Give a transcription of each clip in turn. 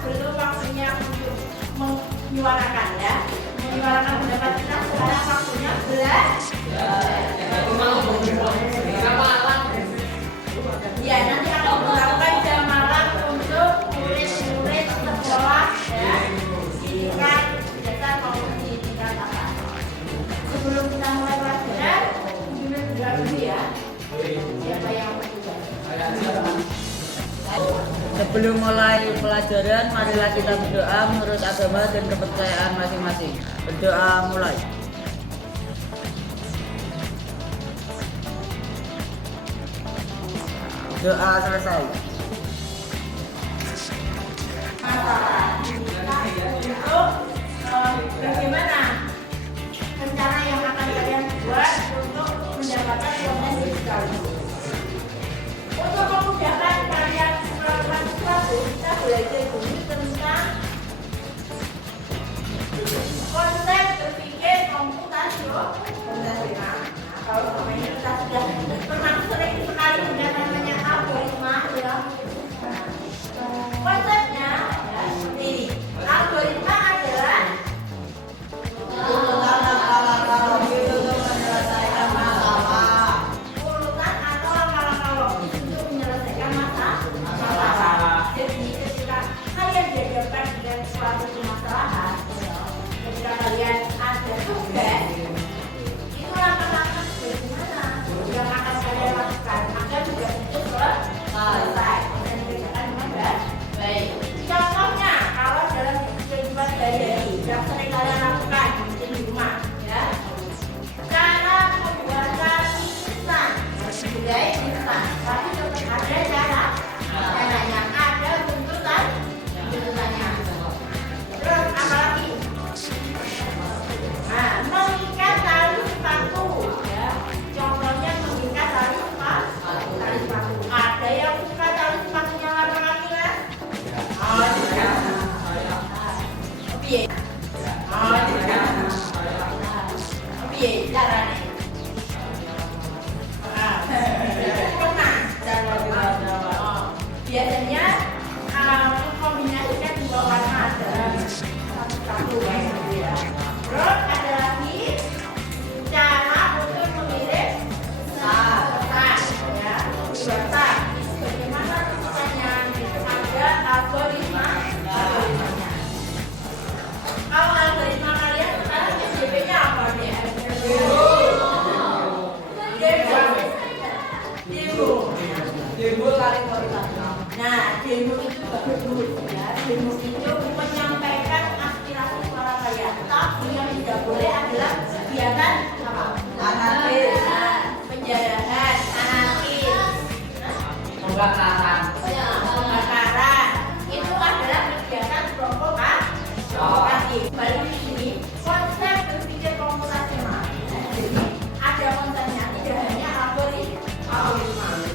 Belum waktunya untuk menyuarakan ya, menyuarakan pendapat kita. Sekarang waktunya ya, nanti akan melakukan jam malam untuk murid-murid sekolah ya, di tingkat dasar maupun di tingkat atas. Sebelum kita mulai pelajaran, kita berdoa dulu ya. Siapa yang berdoa? Sebelum mulai pelajaran, marilah kita berdoa menurut agama dan kepercayaan masing-masing. Berdoa mulai. Doa selesai. Untuk bagaimana rencana yang akan kalian buat untuk mendapatkan uang digital. Untuk memudahkan kalian melakukan sesuatu, kita belajar dulu tentang konsep berpikir komputasional. Nah, kalau selama ini kita sudah pernah sering sekali dengan namanya algoritma ya. Konsepnya ya seperti ini. Algoritma adalah urutan atau langkah-langkah logis untuk menyelesaikan masalah. Jadi ketika kalian dihadapkan dengan suatu permasalahan, ketika kalian ada tugas, itu langkah-langkah bagaimana yang akan kalian lakukan agar tugas itu selesai dan dikerjakan dengan baik. Contohnya, kalau dalam kehidupan sehari-hari yang sering kalian lakukan mungkin di rumah, ya, cara pembuatan instan, budaya instan, tapi tetap ada caranya, ada tuntutannya. Terus apa lagi? Nah, mengikat tali sepatu, ya. Contohnya mengikat tali sepatu. Ada yang suka tali sepatunya laki-laki kan? Oh, tidak. Piye? Oh, tidak. Piye caranya? Pernah cara biasanya kombinasikan dua warna dalam satu ya. Terus ada lagi cara untuk mengirim pesan ya, pesan. Bagaimana pesannya? Ada algoritmanya. Kalau algoritma kalian sekarang SJP-nya apa nih? Demo tarik koordinat. Nah, demo itu bagus ya. Demo itu menyampaikan aspirasi suara kalian. Tapi yang tidak boleh adalah kegiatan apa? Anarkis, penjarahan, anarkis, Pembakaran. pembakaran. Itu adalah kegiatan provokasi. Balik di sini konsep berpikir komputasional. Jadi ada konsepnya, tidak hanya algoritma.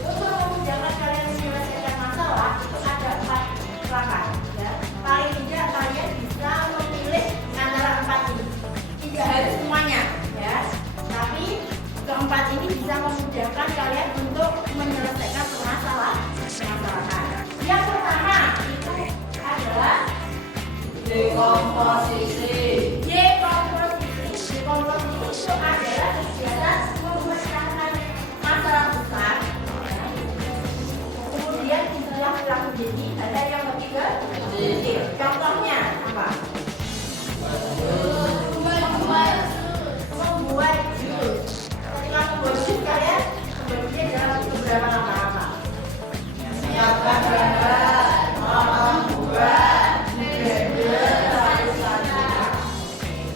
Untuk memudahkan kalian menyelesaikan masalah itu ada 4 langkah. Ya. Paling tidak kalian bisa memilih antara 4 ini. Tidak harus semuanya, ya. Tapi keempat ini bisa memudahkan kalian untuk menyelesaikan permasalahan. Yang pertama itu adalah dekomposisi. Dekomposisi itu adalah kegiatan memecahkan masalah besar, ya. Kemudian istilah perilaku jadi ada yang ketiga kecil. Contohnya apa? Membuat jus. Ketika membuat jus kalian beberapa langkah-langkah. Siapkan gambar, potong buah, blender, lalu saja.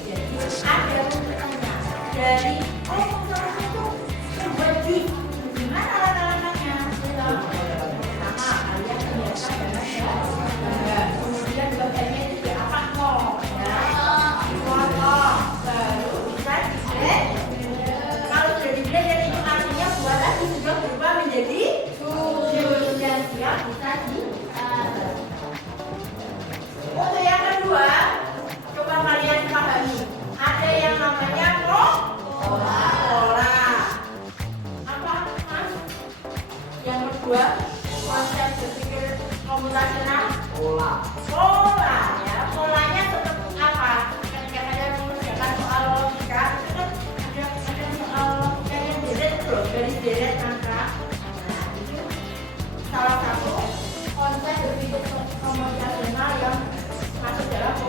Jadi ada pertanyaan dari salah satu membuat jus. Gimana langkah-langkahnya? Pertama, kalian siapkan gambar. Kemudian bagiannya itu apa kok? Potong, baru bisa di-blend. Kalau sudah di-blend, jadi itu artinya buah tadi sudah berubah menjadi jus dan siap bisa di. Untuk yang kedua, coba kalian pahami. Ada yang namanya pola. Apa, Mas? Yang kedua, konsep berpikir komputasional. Pola ya. Polanya seperti apa? Ketika kalian mengerjakan soal logika, itu kan ada soal logika yang deret loh, dari deret angka. Nah, itu salah satu konsep berpikir komputasional yang masuk dalam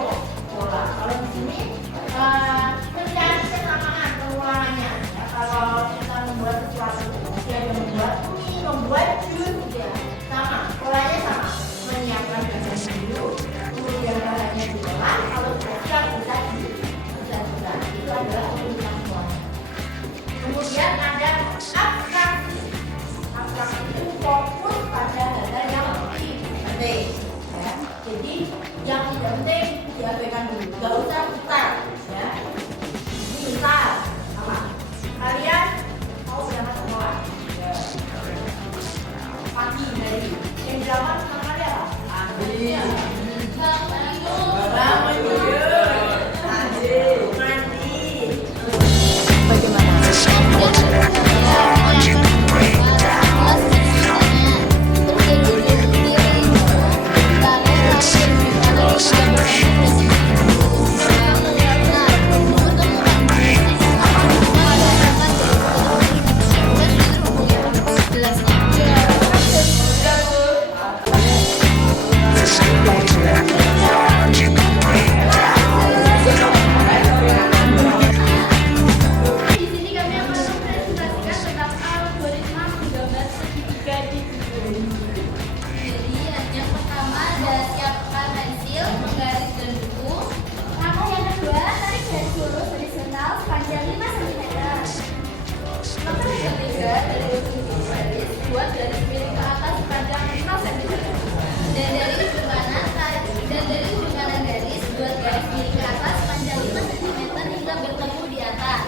pola. Kalau di sini mencari kesamaan pengulangannya. Ya, kalau kita membuat sesuatu, dia membuat mie, membuat jus, ya sama. Polanya sama. Menyiapkan bahan dulu, kemudian bahannya diolah. Kalau sudah siap bisa disajikan. Itu adalah urutan polanya. Kemudian ada abstraksi. Abstraksi itu fokus pada hal-hal yang penting. Ya. Jadi yang tidak penting diabaikan dulu, nggak usah putar. Ya. Misal apa? Kalian mau berangkat sekolah pagi hari, yang dilakukan pertama kali apa? Mandi. Di sini kami akan mempresentasikan tentang algoritma menggambar segitiga di video. Jadi yang pertama ada siapkan pensil, menggaris dan buku. Langkah yang kedua, tarik garis lurus horizontal sepanjang 5 cm. Langkah yang ketiga, dari ujung garis buat garis miring ke atas sepanjang 5 cm. Dan dari ujung kanan garis buat garis miring ke atas sepanjang 5 cm hingga bertemu di atas.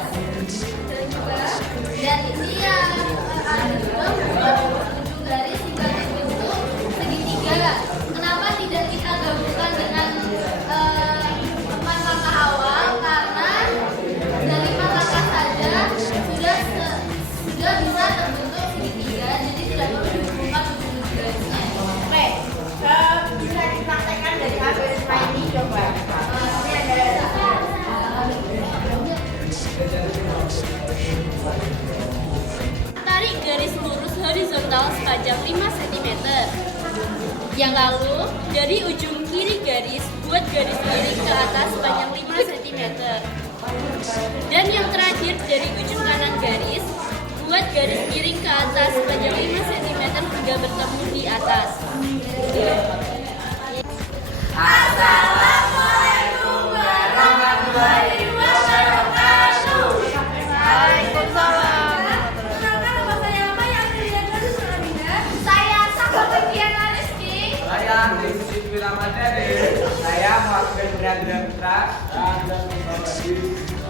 Dan ini yang ada juga buat ujung garis hingga berbentuk segitiga. Kenapa tidak kita gabungkan dengan 4 langkah awal? Karena dari 4 langkah saja sudah bisa terbentuk segitiga. Jadi tidak perlu dihubungkan ujung garisnya. Oke, bisa dipraktekkan dari algoritma ini coba. Ini ada Tarik garis lurus horizontal sepanjang 5 cm. Yang lalu, dari ujung kiri garis, buat garis miring ke atas sepanjang 5 cm. Dan yang terakhir, dari ujung kanan garis, buat garis miring ke atas sepanjang 5 cm hingga bertemu di atas. Assalamualaikum warahmatullahi wabarakatuh. Waalaikumsalam. Kenalkan nama saya apa yang dilihat dari Suramina? Saya Sahabat Diana Rizky. Saya Rizky Ramadhani. Saya Muhammad Brandra Putra.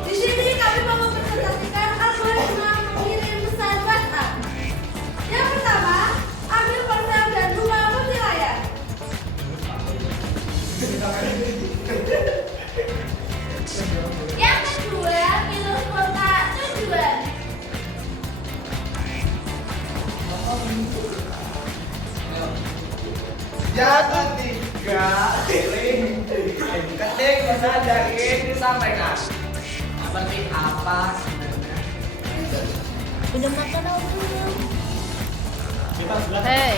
Di sini kami mau mempresentasikan algoritma mengirim pesan WhatsApp. Yang pertama, ambil ponsel dan buka multilayar. Yang kedua, pilih kota tujuan. Yang ketiga, ketik pesan yang ingin disampaikan. Seperti apa sebenarnya? Udah makan belum? Hei,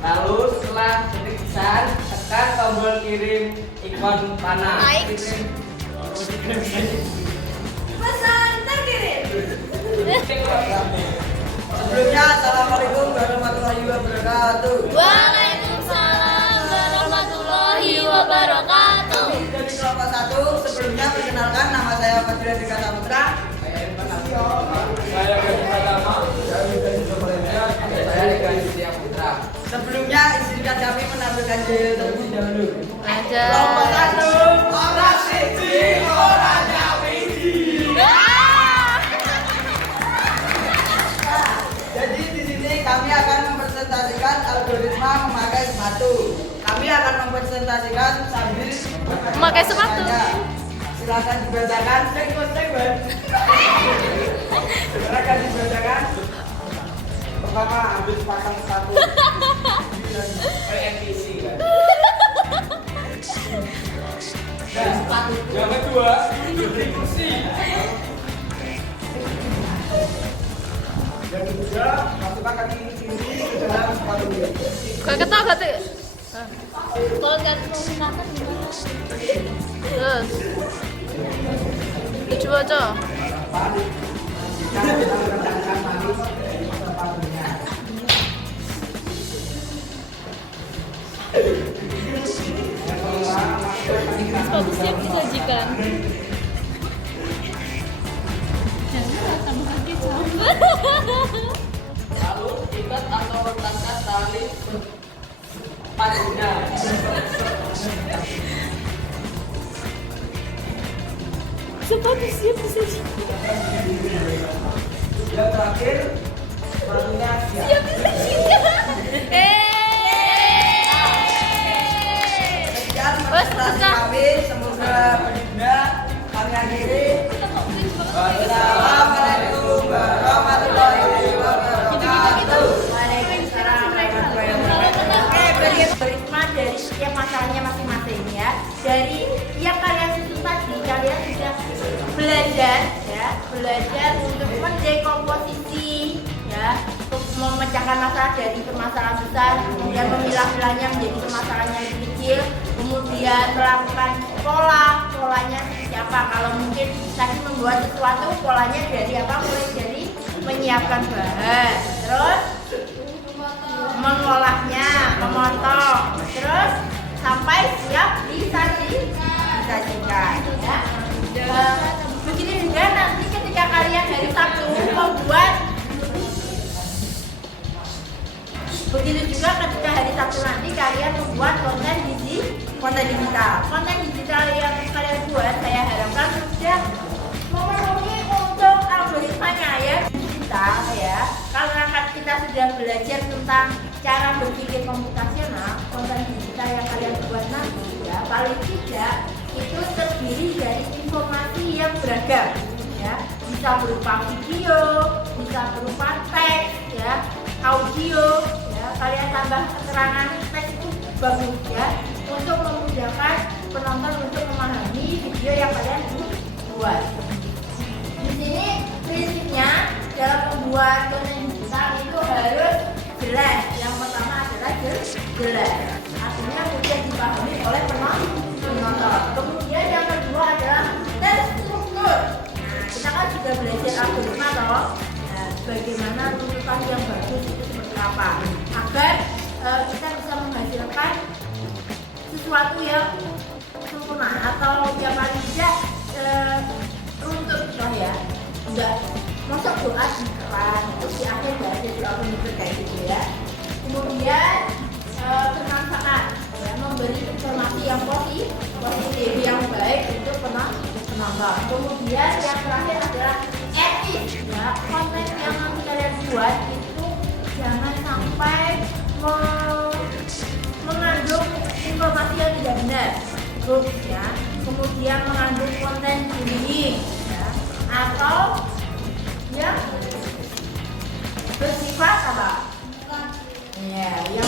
Lalu setelah ketik pesan, tekan tombol kirim ikon panah. Like. Pesan terkirim. Sebelumnya, assalamualaikum wabarakatuh. Waalaikumsalam warahmatullahi wabarakatuh. Dari kelompok 1, sebelumnya perkenalkan nama saya Fadila Dika Saputra. Saya Gadis Pratama. Saya Gadis Setia Putra. Sebelumnya izinkan kami menampilkan judul terlebih dahulu. Ada. Kelompok 1, orang siji, orang nyawiji. Jadi di sini kami akan mempresentasikan algoritma memakai sepatu. Kami akan mempresentasikan sambil Memakai sepatu. Silakan dibacakan. Silakan dibacakan. Pertama ambil pasang sepatu. NPC kan. Yang kedua duduk di kursi. Yang ketiga, masukkan kaki kiri ke dalam sepatu. Kau kata kata. Kalau nggak mau makan gimana? Terus. Coba coba. Sepatu siap disajikan. Lalu ikat atau letakkan tali sepatunya. Sepatu siap disajikan. Yang terakhir, sepatunya siap. Siap disajikan. Sekian presentasi kami, semoga berguna. Kami akhiri. Wassalamualaikum warahmatullahi wabarakatuh. Waalaikumsalam warahmatullahi wabarakatuh. Oke, bagi algoritma dari setiap masalahnya masing-masing ya. Dari yang kalian susun tadi, kalian sudah belajar ya, belajar untuk mendekomposisi ya, untuk memecahkan masalah dari permasalahan besar, kemudian memilah-milahnya menjadi permasalahan yang lebih kecil, kemudian melakukan polanya seperti apa. Kalau mungkin tadi membuat sesuatu, polanya dari apa? Mulai dari menyiapkan bahan, terus mengolahnya, memotong, terus sampai siap disajikan ya. Begini juga nanti ketika kalian hari Sabtu membuat, begitu juga ketika hari Sabtu nanti kalian membuat konten digital. Konten digital yang kalian buat, saya harapkan sudah memenuhi untuk algoritmanya ya, digital ya. Karena kita sudah belajar tentang cara berpikir komputasional, konten digital yang kalian buat nanti ya, paling tidak itu terdiri dari informasi yang beragam ya, bisa berupa video, bisa berupa teks ya, audio ya, kalian tambah keterangan teks itu bagus ya, untuk memudahkan penonton untuk memahami video yang kalian buat. Di sini prinsipnya dalam membuat konten digital itu harus jelas. Yang pertama adalah jelas, artinya mudah dipahami oleh penonton. Kemudian yang kedua adalah terstruktur. Nah, kita kan sudah belajar algoritma toh. Nah, bagaimana runutan yang bagus itu seperti apa agar kita bisa menghasilkan sesuatu yang sempurna atau yang paling tidak runtut toh ya. Enggak masuk doa di depan, terus di akhir baca doa penutup kayak gitu ya. Kemudian bermanfaat ya, memberi informasi yang positif yang baik untuk penonton. Kemudian yang terakhir adalah etis ya, konten yang nanti kalian buat itu jangan sampai mengandung informasi yang tidak benar, ya. Kemudian mengandung konten bullying ya, atau yang bersifat apa? Ya, yang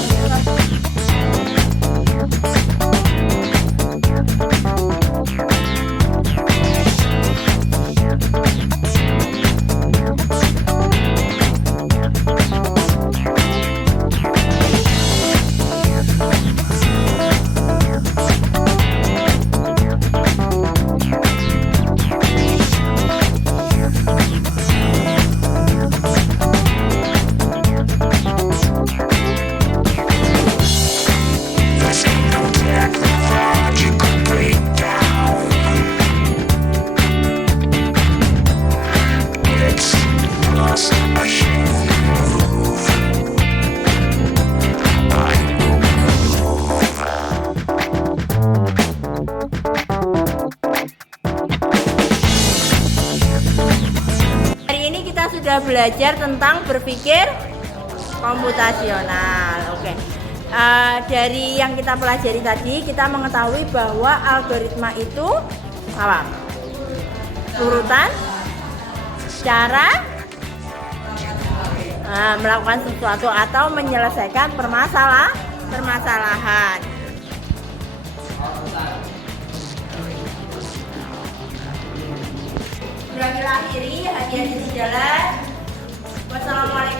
belajar tentang berpikir komputasional. Oke. Dari yang kita pelajari tadi, kita mengetahui bahwa algoritma itu apa? Urutan, cara melakukan sesuatu atau menyelesaikan permasalahan. Sudah kita akhiri hadiah di jalan. Wassalamualaikum.